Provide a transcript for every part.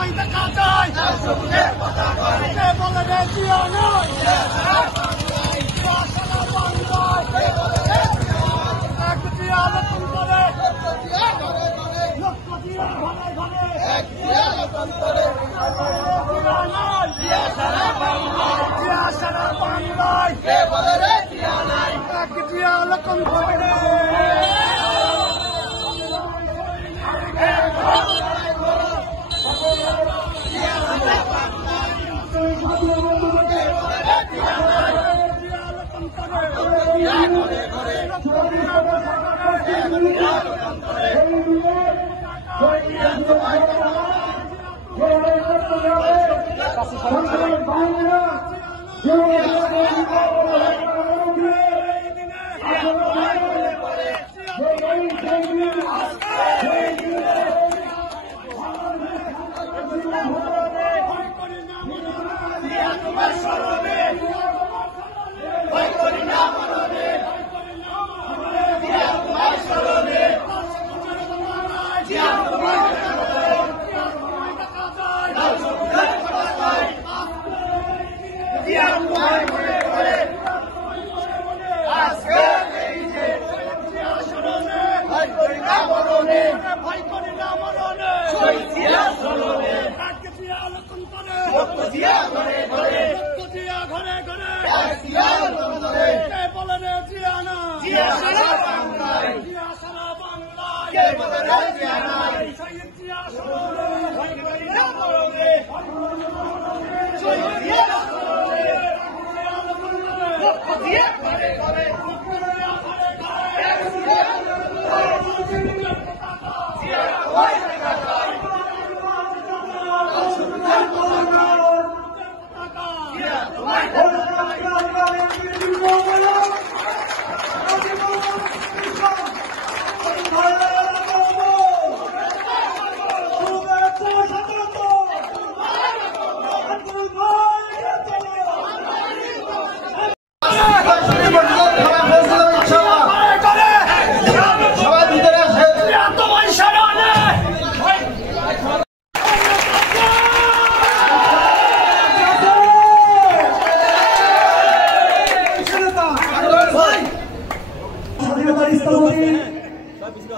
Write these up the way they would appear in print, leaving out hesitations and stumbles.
তোমায় দেখা যায় কে বলে রে জিয়া নয় এক জিয়া নতুন করে লক্ষ জিয়া ঘরে ঘরে জিয়া নয় জিয়া সারা বাংলায় কে বলে রে জিয়া নাই এক জিয়া নতুন করে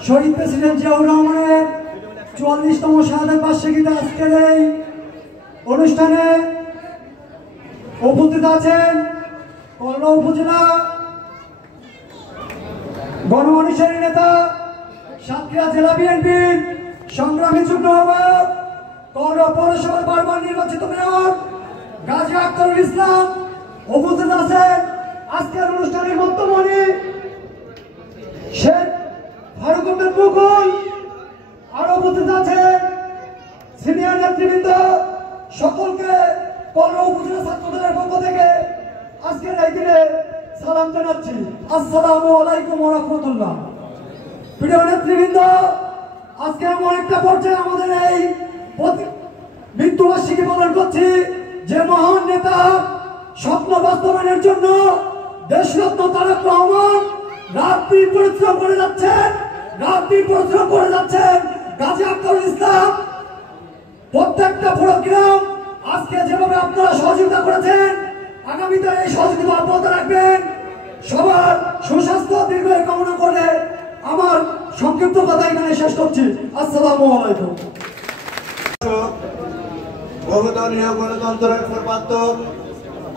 শহীদ প্রেসিডেন্ট জিয়াউর রহমানের ৪৪তম শাহাদাত বার্ষিকীতে আজকের এই অনুষ্ঠানে উপস্থিত আছেন করলা উপজেলা গণঅনুসারী নেতা সাতক্ষীরা জেলা বিএনপির সংগ্রামী যুগ্ম আহ্বায়ক করলা পৌরসভার বারবার নির্বাচিত মেয়র গাজী আখতারুল ইসলাম উপস্থিত আছেন আজকের অনুষ্ঠানের মধ্যমণি শেখ ফারুক আহমেদ মুকুল আরো উপস্থিত আছেন সিনিয়র নেতৃবৃন্দ সকলকে করলা উপজেলা ছাত্র দলের পক্ষ থেকে আজকের এই দিনে সালাম জানাচ্ছি। আসসালামু আলাইকুম ওয়া রাহমাতুল্লাহ। প্রিয় নেতৃবৃন্দ, আজকে এমন একটা পর্যায়ে আমাদের এই মৃত্যুবার্ষিকী পালন করছি যে মহান নেতা স্বপ্ন বাস্তবায়নের জন্য দেশরত্ন তারেক রহমান রাত-দিন পরিশ্রম করে যাচ্ছেন গাজী আখতারুল ইসলাম প্রত্যেকটা প্রোগ্রাম আজকে যেভাবে আপনারা সহযোগিতা করেছেন আগামীতে এই সহযোগিতা অব্যাহত রাখবেন। সবার সুস্বাস্থ্য দীর্ঘায়ু কামনা করে আমার সংক্ষিপ্ত কথা এখানে শেষ করছি। আসসালামু আলাইকুম। বহুদলীয় গণতন্ত্রের প্রবর্তক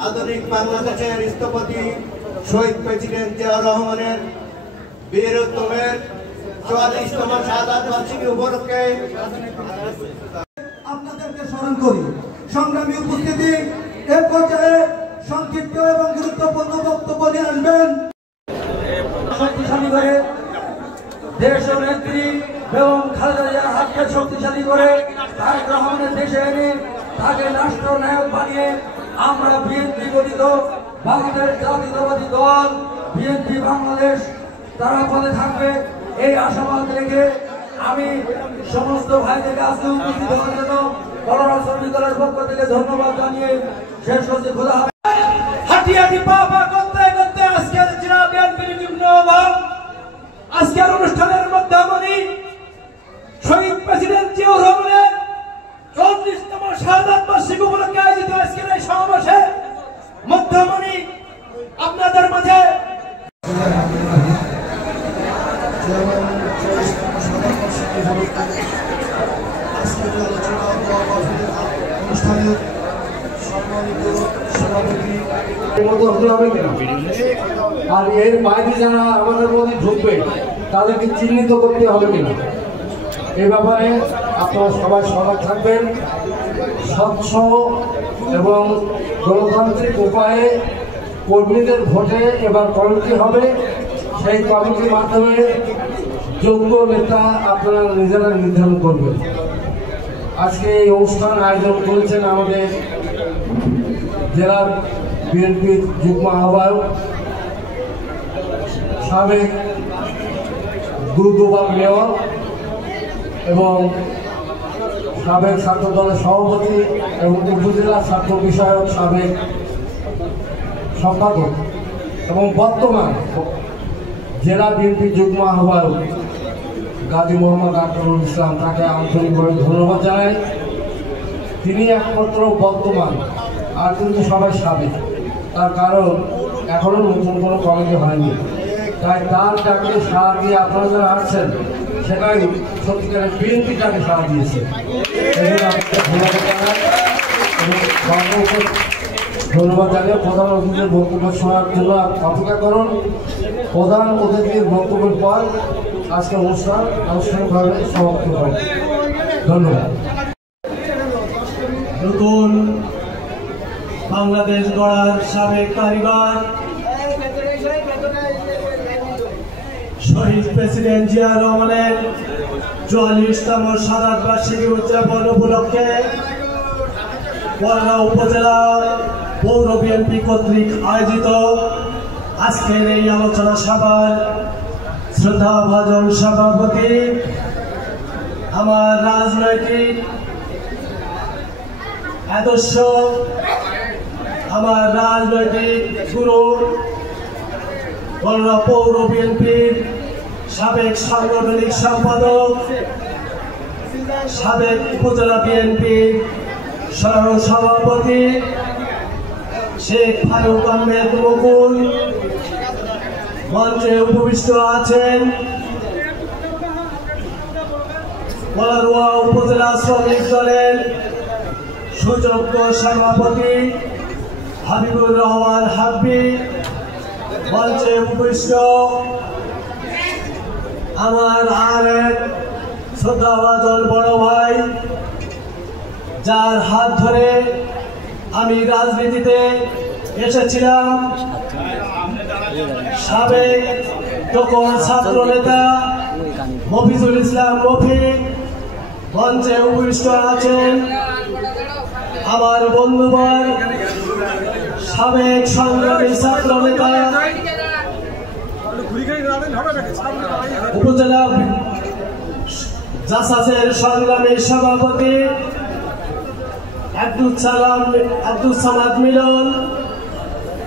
আধুনিক বাংলাদেশের স্থপতি শহীদ প্রেসিডেন্ট জিয়াউর রহমানের বীরত্বের ৪৪তম শাহাদাত বার্ষিকী উপলক্ষে আপনাদেরকে স্মরণ করি। সংগ্রামী উপস্থিতি, এ পর্যায়ে সংক্ষিপ্ত এবং গুরুত্বপূর্ণ বক্তব্য নিয়ে আসবেন শক্তিশালী করে দেশ ও নেত্রী এবং খালেদা জিয়ার হাতকে শক্তিশালী করে তারেক রহমানের দেশে এনে তাকে রাষ্ট্রনায়ক বানিয়ে আমরা বিএনপি গঠিত বাংলাদেশ জাতীয়তাবাদী দল বিএনপি বাংলাদেশ তারা পদে থাকবে এই আশাবাদ রেখে আমি সমস্ত ভাইদেরকে আজকে উপস্থিত হওয়ার জন্য করলা শ্রমিক দলের পক্ষ থেকে ধন্যবাদ জানিয়ে শেষ করছি। খোদা হাফেজ। হাঁটি পা করতে করতে আজকের জেলা বিএনপির যুগ্ম আহ্বায়ক আজকের অনুষ্ঠানের মধ্যে শহীদ প্রেসিডেন্ট জিয়াউর রহমানের ৪৪ অনুষ্ঠানের সম্মানিত সভাপতি আর এর বাইরে যারা আমাদের মধ্যে ঢুকবে তাদেরকে চিহ্নিত করতে হবে কিনা এই ব্যাপারে আপনারা সবাই সজাগ থাকবেন। স্বচ্ছ এবং গণতান্ত্রিক উপায়ে কর্মীদের ভোটে এবার কমিটি হবে, সেই কমিটির মাধ্যমে যোগ্য নেতা আপনারা নিজেরা নির্ধারণ করবেন। আজকে এই অনুষ্ঠান আয়োজন করেছেন আমাদের জেলার বিএনপির যুগ্ম আহ্বায়ক সাবেক দুর্গবাগ মেয়র এবং সাবেক ছাত্র দলের সভাপতি এবং উপজেলা ছাত্র বিষয়ক সাবেক সম্পাদক এবং বর্তমান জেলা বিএনপির যুগ্ম আহ্বায়ক গাজী মোহাম্মদ আখতারুল ইসলাম, তাকে আন্তরিকভাবে ধন্যবাদ জানাই। তিনি একমাত্র বর্তমান, আর কিন্তু সবাই সাবেক। তার কারণ এখনো নতুন কোনো কমিটি হয়নি, তাই তার ডাকে সাড়া দিয়ে আপনারা যারা আসছেন সেটাই সত্যিকারের বিএনপি তাকে সাড়া দিয়েছে। ধন্যবাদ জানিয়ে প্রধান অতিথির বক্তব্য শোনার জন্য অপেক্ষা করুন। প্রধান অতিথির বক্তব্যের পর আজকে অনুষ্ঠান আনুষ্ঠানিকভাবে সমাপ্ত হবে। ধন্যবাদ। নতুন বাংলাদেশ গড়ার সাবেক কারিগর শহীদ প্রেসিডেন্ট জিয়া রহমানের ৪৪তম শাহাদাত বার্ষিকী উদযাপন উপলক্ষে বরগাঁও উপজেলা পৌর বিএনপি কর্তৃক আয়োজিত আজকের এই আলোচনা সভার শ্রদ্ধাভাজন সভাপতি, আমার রাজনৈতিক আদর্শ, আমার রাজনৈতিক গুরু বরগাঁও পৌর বিএনপির সাবেক সাংগঠনিক সম্পাদক, সাবেক উপজেলা বিএনপির সহ-সভাপতি শেখ ফারুক আহমেদ মুকুল মঞ্চে উপবিষ্ট আছেন। বলারুয়া উপজেলা শ্রমিক দলের সুযোগ্য সভাপতি হাবিবুর রহমান হাব্বি মঞ্চে উপবিষ্ট। আমার আর এক শ্রদ্ধাভাজন বড় ভাই, যার হাত ধরে আমি রাজনীতিতে এসেছিলাম, সাবেক তখন ছাত্র নেতা মফিজুল ইসলাম মফি মঞ্চে উপবিষ্ট আছেন। আমার বন্ধুবর সাবেক সংগ্রামী ছাত্র নেতা উপজেলা জাসাসের সংগ্রামী সভাপতি আব্দুল সামাদ মিলন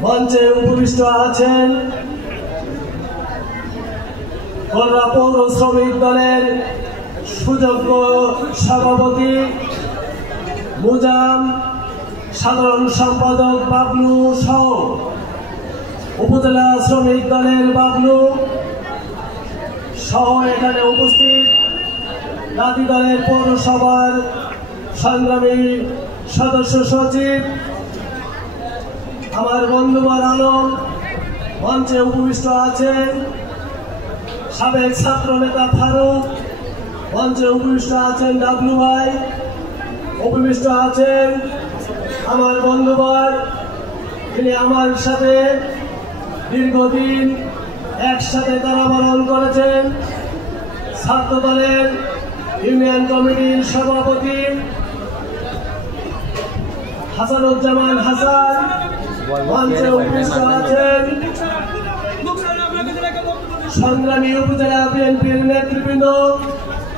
মঞ্চে উপবিষ্ট আছেন। বরগাঁও পৌর শ্রমিক দলের সুযোগ্য সভাপতি মুজাম, সাধারণ সম্পাদক বাবলু সহ উপজেলা শ্রমিক দলের বাবলু সহ এখানে উপস্থিত জাতি দলের পৌরসভার সংগ্রামী সদস্য সচিব আমার বন্ধুবর আলম মঞ্চে উপবিষ্ট আছেন। সাবেক ছাত্র নেতা ফারুক মঞ্চে উপবিষ্ট আছেন। ডাবলু ভাই উপবিষ্ট আছেন। আমার বন্ধুবর, তিনি আমার সাথে দীর্ঘদিন একসাথে কারাবরণ করেছেন, ছাত্র দলের ইউনিয়ন কমিটির সভাপতি হাসানুজ্জামান হাসান মঞ্চে উপবিষ্ট আছেন। সংগ্রামী উপজেলা বিএনপির নেতৃবৃন্দ,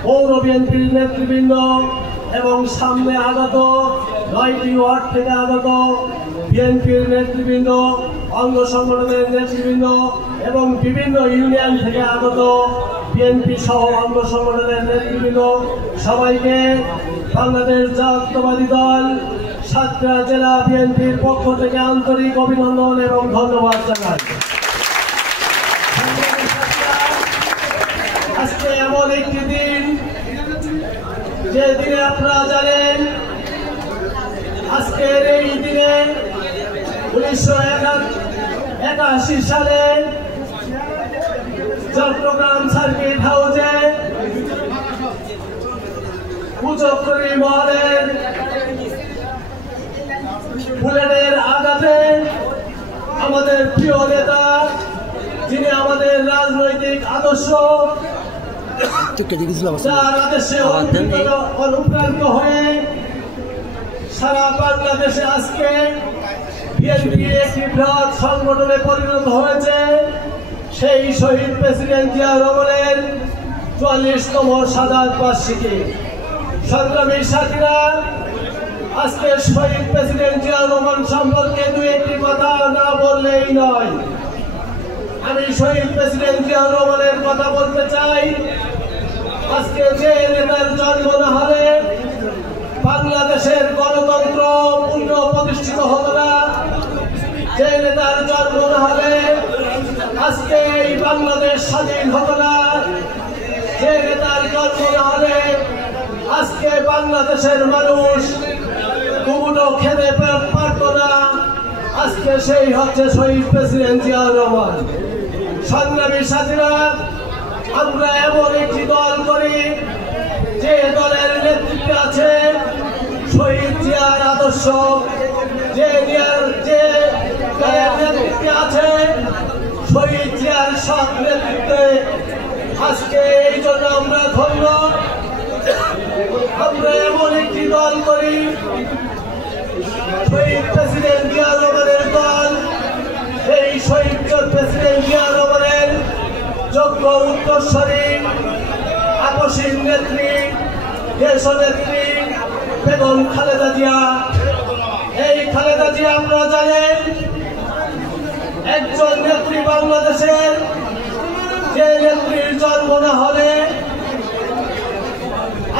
পৌর বিএনপির নেতৃবৃন্দ এবং সামনে আগত ৯টি ওয়ার্ড থেকে আগত বিএনপির নেতৃবৃন্দ, অঙ্গ সংগঠনের নেতৃবৃন্দ এবং বিভিন্ন ইউনিয়ন থেকে আগত বিএনপি সহ অঙ্গ সংগঠনের নেতৃবৃন্দ, সবাইকে বাংলাদেশ জাতীয়তাবাদী দল সাতক্ষীরা জেলা বিএনপির পক্ষ থেকে আন্তরিক অভিনন্দন এবং ধন্যবাদ জানাই। আজকে এমন একটি দিন যে দিনে আপনারা জানেন আজকের এই দিনে 1981 সালে চট্টগ্রাম সার্কিট হাউসে পুজোকরি মহলের বুলেটের আঘাতে আমাদের প্রিয় নেতা, যিনি আমাদের রাজনৈতিক আদর্শ যার আদেশে অনুপ্রাণিত হয়ে সারা বাংলাদেশে আজকে বিএনপি একটি বৃহৎ সংগঠনে পরিণত হয়েছে। সেই শহীদ প্রেসিডেন্ট জিয়া রহমানের ৪৪তম শাহাদাত বার্ষিকী। সংগ্রামী সাথীরা, আজকে শহীদ প্রেসিডেন্ট জিয়া রহমান সম্পর্কে দুই একটি কথা না বললেই নয়। আমি শহীদ প্রেসিডেন্ট জিয়া রহমানের কথা বলতে চাই। আজকে যে নেতার জন্ম না হলে বাংলাদেশের গণতন্ত্র পূর্ণ প্রতিষ্ঠিত হতো না, যে নেতার জন্ম না হলে আজকে এই বাংলাদেশ স্বাধীন হতো না, যে নেতার জন্ম না হলে আজকে বাংলাদেশের মানুষ দুমুঠো খেতে পারত না। আজকে সেই হচ্ছে শহীদ প্রেসিডেন্ট জিয়া রহমান। সংগ্রামী সাথীরা, আমরা এমন একটি দল করি যে দলের নেতৃত্বে আছে শহীদ জিয়ার আদর্শ, যে দলের নেতৃত্বে আছে শহীদ জিয়ার সৎ নেতৃত্বে। আজকে এই জন্য আমরা ধন্য। আমরা এমন একটি দল করি শহীদ প্রেসিডেন্ট জিয়া রহমানের দল। এই শহীদ প্রেসিডেন্ট জিয়া রহমানের যোগ্য উত্তরসূরি, আপসীন নেত্রী, দেশনেত্রী বেগম খালেদা জিয়া। এই খালেদা জিয়া আপনারা জানেন একজন নেত্রী বাংলাদেশের, যে নেত্রীর জন্ম না হলে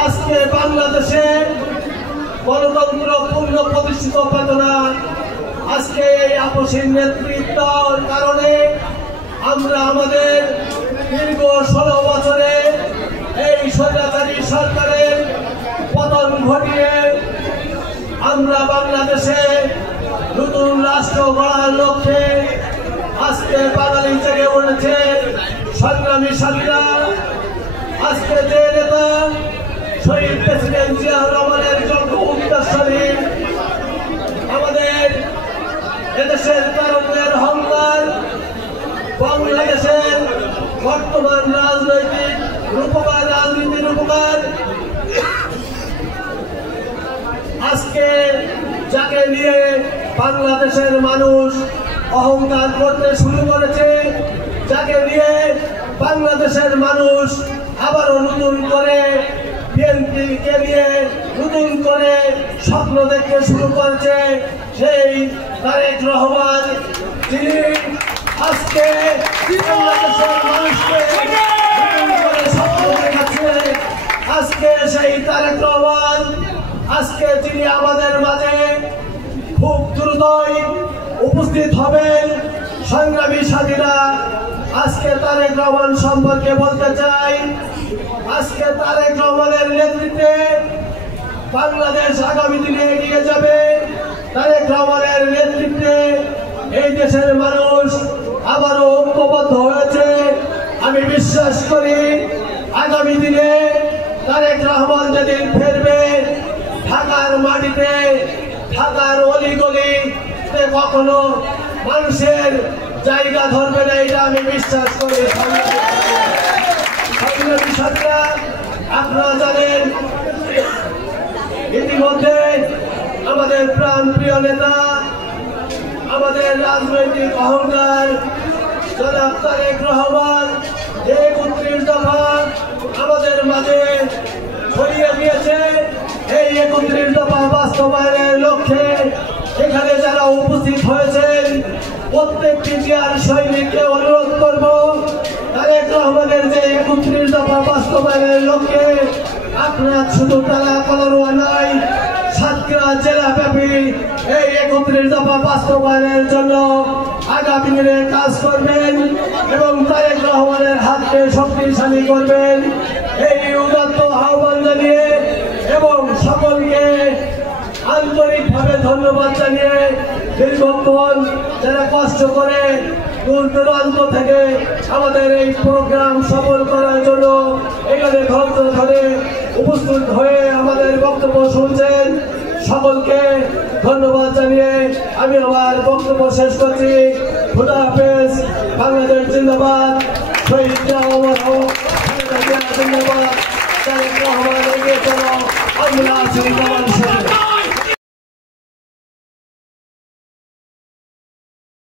আজকে বাংলাদেশে গণতন্ত্র পূর্ণ প্রতিষ্ঠিত পেত না। আজকে এই আপসীন নেতৃত্বের কারণে আমরা আমাদের দীর্ঘ 16 বছরে এই স্বৈরাচারী সরকারের পতন ঘটিয়ে আমরা বাংলাদেশে নতুন রাষ্ট্র গড়ার লক্ষ্যে আজকে বাঙালি জেগে উঠেছে। সংগ্রামী সাথীরা, আজকে যে নেতা শহীদ প্রেসিডেন্ট জিয়া রহমানের যোগ্য উত্তরসূরি, আমাদের এদেশের তারুণ্যের অহংকার, বাংলাদেশের বর্তমান রাজনৈতিক রাজনীতির রূপকার, আজকে যাকে নিয়ে বাংলাদেশের মানুষ অহংকার করতে শুরু করেছে, যাকে নিয়ে বাংলাদেশের মানুষ আবারও নতুন করে বিএনপিকে নিয়ে নতুন করে স্বপ্ন দেখতে শুরু করেছে, সেই তারেক রহমান, যিনি আজকে বাংলাদেশের মানুষকে নতুন করে স্বপ্ন দেখাচ্ছে। আজকে সেই তারেক রহমান, আজকে তিনি আমাদের মাঝে খুব দ্রুতই উপস্থিত হবেন। সংগ্রামী সাথীরা, আজকে তারেক রহমান সম্পর্কে বলতে চাই, আজকে তারেক রহমানের নেতৃত্বে বাংলাদেশ আগামী দিনে এগিয়ে যাবে। তারেক রহমানের নেতৃত্বে এই দেশের মানুষ আবারও ঐক্যবদ্ধ হয়েছে। আমি বিশ্বাস করি আগামী দিনে তারেক রহমান যেদিন ফিরবে, ঢাকার মাটিতে, ঢাকার অলিগলিতে কখনো মানুষের জায়গা ধরবে না, এটা আমি বিশ্বাস করি। সংগ্রামী সাথীরা, আপনারা জানেন ইতিমধ্যে আমাদের প্রাণ প্রিয় নেতা, আমাদের রাজনৈতিক অহংকার জনাব তারেক রহমান 31 দফা আমাদের মাঝে ছড়িয়ে দিয়েছে। এই 31 দফা বাস্তবায়নের লক্ষ্যে এখানে যারা উপস্থিত হয়েছেন প্রত্যেকটি জিয়ার সৈনিককে অনুরোধ করব, তারেক রহমানের যে 31 দফা বাস্তবায়নের লক্ষ্যে আপনার শুধু টালা কলরোয়া নয়, সাতক্ষীরা জেলা ব্যাপী এই 31 দফা বাস্তবায়নের জন্য আগামী দিনে কাজ করবেন এবং তারেক রহমানের হাতকে শক্তিশালী করবেন। এই উদাত্ত আহ্বান জানিয়ে এবং সকলকে আন্তরিকভাবে ধন্যবাদ জানিয়ে দীর্ঘক্ষণ যারা কষ্ট করে দূর দূরান্ত থেকে আমাদের এই প্রোগ্রাম সফল করার জন্য এখানে ধৈর্য ধরে উপস্থিত হয়ে আমাদের বক্তব্য শুনছেন, সকলকে ধন্যবাদ জানিয়ে আমি আমার বক্তব্য শেষ করছি। খুদা হাফেজ। বাংলাদেশ জিন্দাবাদ। শহীদ জিয়া অমর হোক। জিন্দাবাদ। তারেক রহমান এগিয়ে চলো। আমরা আছি।